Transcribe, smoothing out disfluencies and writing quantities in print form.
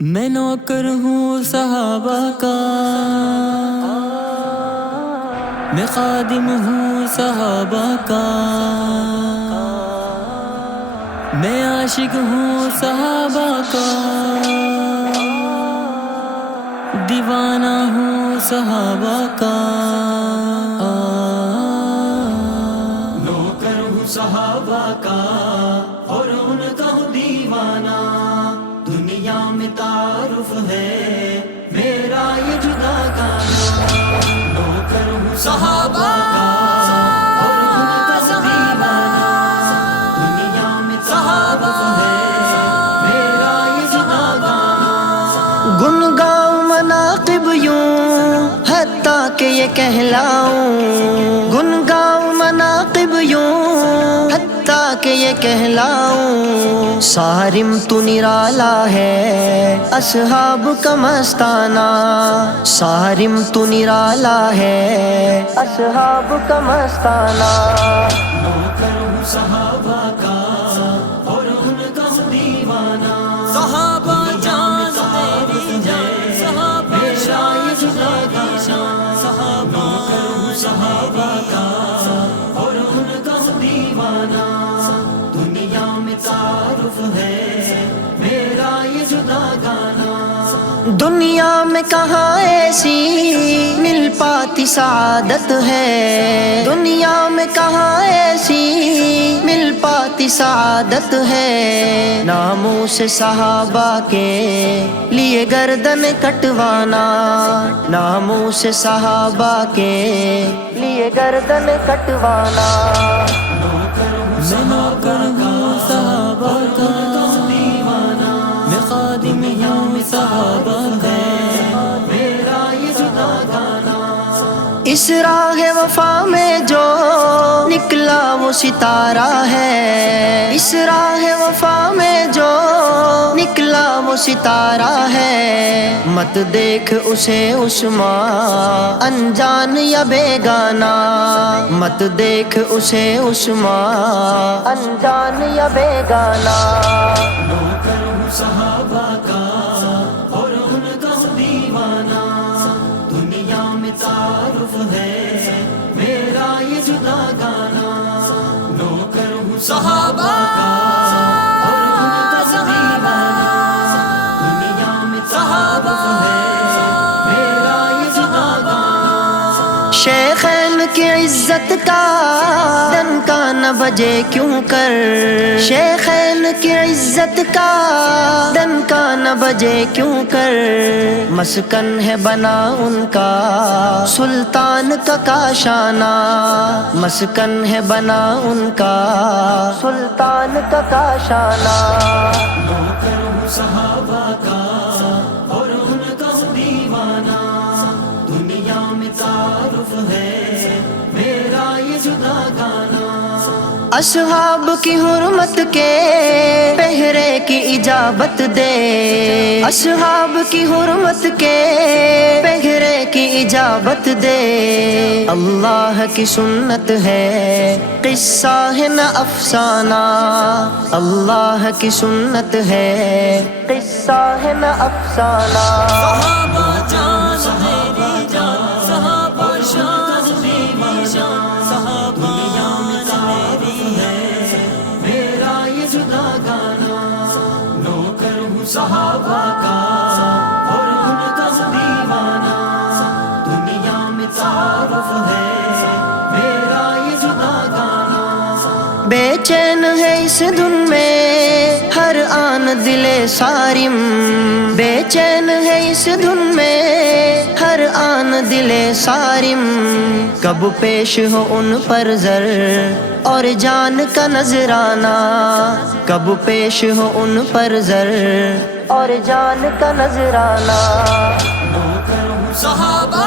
میں نوکر ہوں صحابہ کا، میں خادم ہوں صحابہ کا، میں عاشق ہوں صحابہ کا، دیوانہ ہوں صحابہ کا، نوکر ہوں صحابہ کا اور ان کا ہوں دیوانہ، دنیا میں تعارف ہے میرا یہ جدا گانا، نوکر ہوں صحابہ کا اور ان کا ہوں دیوانہ، دنیا میں تعارف ہے میرا یہ جدا گانا، گن گاؤں مناقب یوں حتیٰ کہ یہ کہلاؤں، گن گاؤں مناقب یوں حتیٰ کہ یہ کہلاؤں، صارم تو نرالا ہے اصحاب کا مستانہ، صارم تو نرالا ہے اصحاب کا مستانہ، نوکر ہوں صحابہ کا اور ان کا ہوں دیوانہ، صحابہ جان میری جان، صحابہ شان جدا گانا، صحابہ نوکر ہوں صحابہ کا اور ان کا ہوں دیوانہ، دنیا میں تعارف ہے میرا یہ جدا گانا، دنیا میں کہاں ایسی مل پاتی سعادت ہے، دنیا میں کہاں ایسی مل پاتی سعادت ہے، ناموس صحابہ کے لیے گردن کٹوانا، ناموس صحابہ کے لیے گردن کٹوانا، میں نوکر ہوں صحابہ کا، میں خادم ہوں صحابہ کا، میرا یہ جدا گانا، اس راہ وفا میں جو نکلا وہ ستارہ ہے، اس راہ وفا میں جو نکلا وہ ستارہ ہے، مت دیکھ اسے عثمان انجان یا بیگانہ، مت دیکھ اسے عثمان انجان یا بیگانہ، نوکر ہوں صحابہ کا اور ان کا ہوں دیوانہ، دنیا میں تعارف ہے میرا یہ جدا گانا، نوکر ہوں صحابہ کا اور ان کا ہوں دیوانہ، دنیا میں تعارف ہے میرا یہ جدا گانا، شیخین کی عزت کا ڈنکا نہ بجے کیوں کر، شیخین کی عزت کا ڈنکا نہ بجے کیوں کر، مسکن ہے بنا ان کا سلطان کا کاشانہ، مسکن ہے بنا ان کا سلطان کا کاشانہ، نوکر ہوں صحابہ کا اور ان کا ہوں دیوانہ، دنیا میں تعارف ہے میرا یہ جدا گانا، اصحاب کی حرمت کے پہرے کی اجابت دے، اصحاب کی حرمت کے پہرے کی اجابت دے، اللہ کی سنت ہے قصہ ہے نہ افسانہ، اللہ کی سنت ہے قصہ ہے نہ افسانہ، صحابہ جان میری جان، صحابہ شان میری شان، صحابہ میری ہے میرا یہ جدا گانا، نوکر ہوں صحابہ کا اور ان کا ہوں دیوانہ، دنیا میں تعارف ہے میرا یہ جدا گانا، بے چین ہے اس دھن میں ہر آن دل صارم، بے چین ہے اس دھن میں ہر آن دل صارم، کب پیش ہو ان پر زر اور جان کا نذرانہ، کب پیش ہو ان پر زر اور جان کا نذرانہ، نوکر ہوں صحابہ